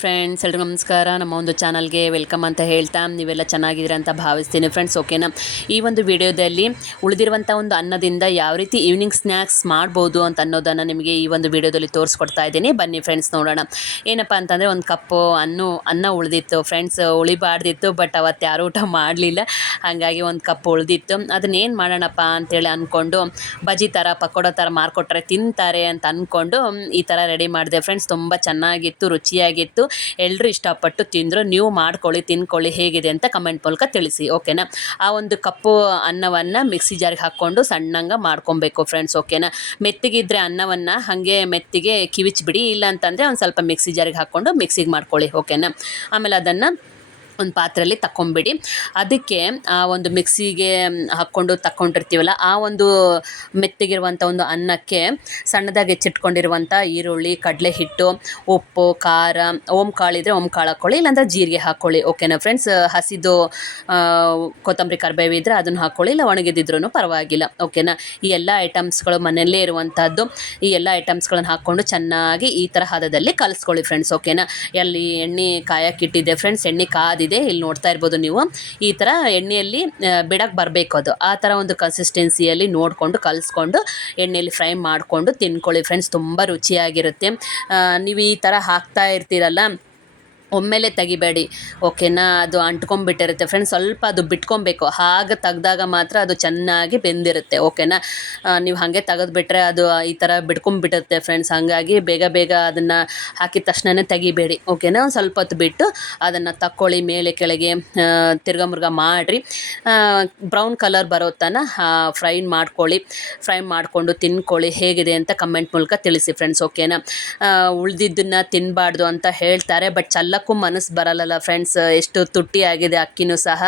Friends ಎಲ್ರಿಗೂ ನಮಸ್ಕಾರ. ನಮ್ಮ ಒಂದು ಚಾನಲ್ಗೆ ವೆಲ್ಕಮ್ ಅಂತ ಹೇಳ್ತಾ ನೀವೆಲ್ಲ ಚೆನ್ನಾಗಿದ್ದೀರ ಅಂತ ಭಾವಿಸ್ತೀನಿ ಫ್ರೆಂಡ್ಸ್ ಓಕೆನಾ ಈ ಒಂದು ವಿಡಿಯೋದಲ್ಲಿ ಉಳಿದಿರುವಂಥ ಒಂದು ಅನ್ನದಿಂದ ಯಾವ ರೀತಿ ಈವ್ನಿಂಗ್ ಸ್ನ್ಯಾಕ್ಸ್ ಮಾಡ್ಬೋದು ಅಂತ ಅನ್ನೋದನ್ನು ನಿಮಗೆ ಈ ಒಂದು ವಿಡಿಯೋದಲ್ಲಿ ತೋರಿಸ್ಕೊಡ್ತಾ ಇದ್ದೀನಿ. ಬನ್ನಿ ಫ್ರೆಂಡ್ಸ್ ನೋಡೋಣ. ಏನಪ್ಪ ಅಂತಂದರೆ ಒಂದು ಕಪ್ಪು ಅನ್ನು, ಅನ್ನ ಉಳಿದಿತ್ತು. ಫ್ರೆಂಡ್ಸ್ ಉಳಿಬಾರ್ದಿತ್ತು ಬಟ್ ಅವತ್ತು ಯಾರೂ ಊಟ ಮಾಡಲಿಲ್ಲ. ಹಾಗಾಗಿ ಒಂದು ಕಪ್ ಉಳಿದಿತ್ತು. ಅದನ್ನೇನು ಮಾಡೋಣಪ್ಪ ಅಂತೇಳಿ ಅಂದ್ಕೊಂಡು ಬಜಿ ಥರ ಪಕೋಡ ಥರ ಮಾರ್ಕೊಟ್ರೆ ತಿಂತಾರೆ ಅಂತ ಅಂದ್ಕೊಂಡು ಈ ಥರ ರೆಡಿ ಮಾಡಿದೆ ಫ್ರೆಂಡ್ಸ್ ತುಂಬ ಚೆನ್ನಾಗಿತ್ತು, ರುಚಿಯಾಗಿತ್ತು. ಎಲ್ಲರೂ ಇಷ್ಟಪಟ್ಟು ತಿಂದರು. ನೀವು ಮಾಡ್ಕೊಳ್ಳಿ, ತಿನ್ಕೊಳ್ಳಿ, ಹೇಗಿದೆ ಅಂತ ಕಮೆಂಟ್ ಮೂಲಕ ತಿಳಿಸಿ, ಓಕೆನಾ? ಆ ಒಂದು ಕಪ್ಪು ಅನ್ನವನ್ನು ಮಿಕ್ಸಿ ಜಾರಿಗೆ ಹಾಕ್ಕೊಂಡು ಸಣ್ಣಂಗೆ ಮಾಡ್ಕೊಬೇಕು ಫ್ರೆಂಡ್ಸ್, ಓಕೆನಾ? ಮೆತ್ತಿಗಿದ್ರೆ ಅನ್ನವನ್ನು ಹಾಗೆ ಮೆತ್ತಿಗೆ ಕಿವಿಚ್ಬಿಡಿ, ಇಲ್ಲ ಅಂತಂದರೆ ಒಂದು ಸ್ವಲ್ಪ ಮಿಕ್ಸಿ ಜಾರಿಗೆ ಹಾಕ್ಕೊಂಡು ಮಿಕ್ಸಿಗೆ ಮಾಡ್ಕೊಳ್ಳಿ, ಓಕೆನಾ? ಆಮೇಲೆ ಅದನ್ನು ಒಂದು ಪಾತ್ರೆಯಲ್ಲಿ ತಕ್ಕೊಂಬಿಡಿ. ಅದಕ್ಕೆ ಆ ಒಂದು ಮಿಕ್ಸಿಗೆ ಹಾಕ್ಕೊಂಡು ತಕ್ಕೊಂಡಿರ್ತೀವಲ್ಲ, ಆ ಒಂದು ಮೆತ್ತಗಿರುವಂಥ ಒಂದು ಅನ್ನಕ್ಕೆ ಸಣ್ಣದಾಗಿ ಹೆಚ್ಚಿಟ್ಕೊಂಡಿರುವಂಥ ಈರುಳ್ಳಿ ಕಡಲೆ ಹಿಟ್ಟು ಉಪ್ಪು, ಖಾರ ಓಮ್ ಕಾಳಿದ್ರೆ ಓಮ್ ಕಾಳು ಹಾಕ್ಕೊಳ್ಳಿ ಇಲ್ಲಾಂದ್ರೆ ಜೀರಿಗೆ ಹಾಕ್ಕೊಳ್ಳಿ ಓಕೆನಾ ಫ್ರೆಂಡ್ಸ್? ಹಸಿದು ಕೊತ್ತಂಬರಿ, ಕರಿಬೇವು ಇದ್ದರೆ ಅದನ್ನು ಹಾಕ್ಕೊಳ್ಳಿ ಇಲ್ಲ ಒಣಗಿದಿದ್ರೂ ಪರವಾಗಿಲ್ಲ. ಓಕೆನಾ? ಈ ಎಲ್ಲ ಐಟಮ್ಸ್ಗಳು ಮನೆಯಲ್ಲೇ ಇರುವಂಥದ್ದು, ಈ ಎಲ್ಲ ಐಟಮ್ಸ್ಗಳನ್ನು ಹಾಕ್ಕೊಂಡು ಚೆನ್ನಾಗಿ ಈ ಥರ ಹದದಲ್ಲಿ ಕಲಿಸ್ಕೊಳ್ಳಿ ಫ್ರೆಂಡ್ಸ್. ಓಕೆನಾ? ಎಲ್ಲಿ ಎಣ್ಣೆ ಕಾಯಕ್ಕಿಟ್ಟಿದ್ದೆ ಫ್ರೆಂಡ್ಸ್, ಎಣ್ಣೆ ಕಾದಿದೆ. ಇಲ್ಲಿ ನೋಡ್ತಾ ಇರ್ಬೋದು ನೀವು. ಈ ಥರ ಎಣ್ಣೆಯಲ್ಲಿ ಬಿಡಕ್ಕೆ ಬರಬೇಕು ಅದು. ಆ ಥರ ಒಂದು ಕನ್ಸಿಸ್ಟೆನ್ಸಿಯಲ್ಲಿ ನೋಡಿಕೊಂಡು, ಕಲಿಸ್ಕೊಂಡು, ಎಣ್ಣೆಯಲ್ಲಿ ಫ್ರೈ ಮಾಡಿಕೊಂಡು ತಿನ್ಕೊಳ್ಳಿ. ಫ್ರೆಂಡ್ಸ್ ತುಂಬ ರುಚಿಯಾಗಿರುತ್ತೆ. ನೀವು ಈ ಥರ ಹಾಕ್ತಾ ಇರ್ತೀರಲ್ಲ ಒಮ್ಮೆಲೆ ತೆಗಿಬೇಡಿ. ಓಕೆನಾ ಅದು ಅಂಟ್ಕೊಂಡ್ಬಿಟ್ಟಿರುತ್ತೆ. ಫ್ರೆಂಡ್ಸ್ ಸ್ವಲ್ಪ ಅದು ಬಿಟ್ಕೊಬೇಕು. ಹಾಗೆ ತೆಗ್ದಾಗ ಮಾತ್ರ ಅದು ಚೆನ್ನಾಗಿ ಬೆಂದಿರುತ್ತೆ. ಓಕೆನಾ ನೀವು ಹಾಗೆ ತೆಗೆದ್ಬಿಟ್ರೆ ಅದು ಈ ಥರ ಬಿಟ್ಕೊಂಡ್ಬಿಡುತ್ತೆ ಫ್ರೆಂಡ್ಸ್ ಹಾಗಾಗಿ ಬೇಗ ಬೇಗ ಅದನ್ನು ಹಾಕಿದ ತಕ್ಷಣನೇ ತೆಗಿಬೇಡಿ. ಓಕೆನಾ ಒಂದು ಸ್ವಲ್ಪ ಹೊತ್ತು ಬಿಟ್ಟು ಅದನ್ನು ತಕ್ಕೊಳ್ಳಿ ಮೇಲೆ ಕೆಳಗೆ ತಿರ್ಗಾ ಮುರ್ಗ ಮಾಡಿರಿ. ಬ್ರೌನ್ ಕಲರ್ ಬರೋ ತನಕ ಫ್ರೈ ಮಾಡ್ಕೊಳ್ಳಿ. ಫ್ರೈ ಮಾಡಿಕೊಂಡು ತಿನ್ಕೊಳ್ಳಿ. ಹೇಗಿದೆ ಅಂತ ಕಮೆಂಟ್ ಮೂಲಕ ತಿಳಿಸಿ ಫ್ರೆಂಡ್ಸ್ ಓಕೆನಾ ಉಳಿದಿದ್ದನ್ನು ತಿನ್ನಬಾರ್ದು ಅಂತ ಹೇಳ್ತಾರೆ. ಬಟ್ ಚಲ್ಲಕ್ಕೂ ಮನಸ್ಸು ಬರಲ್ಲಲ್ಲ ಫ್ರೆಂಡ್ಸ್ ಎಷ್ಟು ತುಟ್ಟಿ ಆಗಿದೆ ಅಕ್ಕಿನೂ ಸಹ.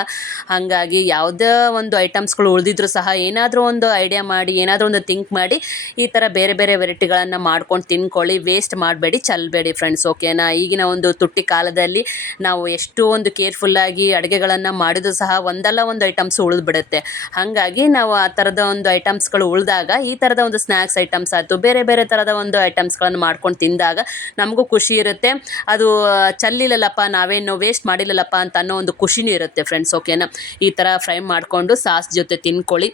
ಹಾಗಾಗಿ ಯಾವುದೇ ಒಂದು ಐಟಮ್ಸ್ಗಳು ಉಳಿದಿದ್ರು ಸಹ ಏನಾದರೂ ಒಂದು ಐಡಿಯಾ ಮಾಡಿ, ಏನಾದರೂ ಒಂದು ಥಿಂಕ್ ಮಾಡಿ, ಈ ಥರ ಬೇರೆ ಬೇರೆ ವೆರೈಟಿಗಳನ್ನು ಮಾಡ್ಕೊಂಡು ತಿನ್ಕೊಳ್ಳಿ. ವೇಸ್ಟ್ ಮಾಡಬೇಡಿ ಚಲ್ಲಬೇಡಿ ಫ್ರೆಂಡ್ಸ್ ಓಕೆನಾ ಈಗಿನ ಒಂದು ತುಟ್ಟಿ ಕಾಲದಲ್ಲಿ ನಾವು ಎಷ್ಟು ಒಂದು ಕೇರ್ಫುಲ್ಲಾಗಿ ಅಡುಗೆಗಳನ್ನು ಮಾಡಿದ್ರು ಸಹ ಒಂದಲ್ಲ ಒಂದು ಐಟಮ್ಸ್ ಉಳಿದ್ಬಿಡುತ್ತೆ. ಹಾಗಾಗಿ ನಾವು ಆ ಥರದ ಒಂದು ಐಟಮ್ಸ್ಗಳು ಉಳಿದಾಗ, ಈ ಥರದ ಒಂದು ಸ್ನ್ಯಾಕ್ಸ್ ಐಟಮ್ಸ್ ಆಯಿತು, ಬೇರೆ ಬೇರೆ ಥರದ ಒಂದು ಐಟಮ್ಸ್ಗಳನ್ನು ಮಾಡ್ಕೊಂಡು ತಿಂದಾಗ ನಮಗೂ ಖುಷಿ ಇರುತ್ತೆ. ಅದು ಚಲ್ಲಿಲ್ಲಲ್ಲಪ್ಪ ನಾವೇನು ವೇಸ್ಟ್ ಮಾಡಿಲ್ಲಲ್ಲಪ್ಪ ಅಂತ ಅನ್ನೋ ಒಂದು ಖುಷಿನೂ ಇರುತ್ತೆ ಫ್ರೆಂಡ್ಸ್ ಓಕೆನಾ ಈ ಥರ ಫ್ರೈ ಮಾಡಿಕೊಂಡು ಸಾಸ್ ಜೊತೆ ತಿನ್ಕೊಳ್ಳಿ.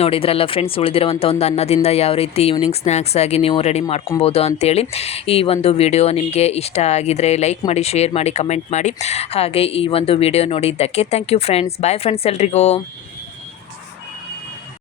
ನೋಡಿದ್ರಲ್ಲ ಫ್ರೆಂಡ್ಸ್ ಉಳಿದಿರುವಂಥ ಒಂದು ಅನ್ನದಿಂದ ಯಾವ ರೀತಿ ಈವ್ನಿಂಗ್ ಸ್ನ್ಯಾಕ್ಸ್ ಆಗಿ ನೀವು ರೆಡಿ ಮಾಡ್ಕೊಬೋದು ಅಂತೇಳಿ ಈ ಒಂದು ವಿಡಿಯೋ ನಿಮಗೆ ಇಷ್ಟ ಆಗಿದರೆ ಲೈಕ್ ಮಾಡಿ ಶೇರ್ ಮಾಡಿ ಕಮೆಂಟ್ ಮಾಡಿ. ಹಾಗೆ ಈ ಒಂದು ವಿಡಿಯೋ ನೋಡಿದ್ದಕ್ಕೆ thank you friends bye friends ಎಲ್ರಿಗೂ.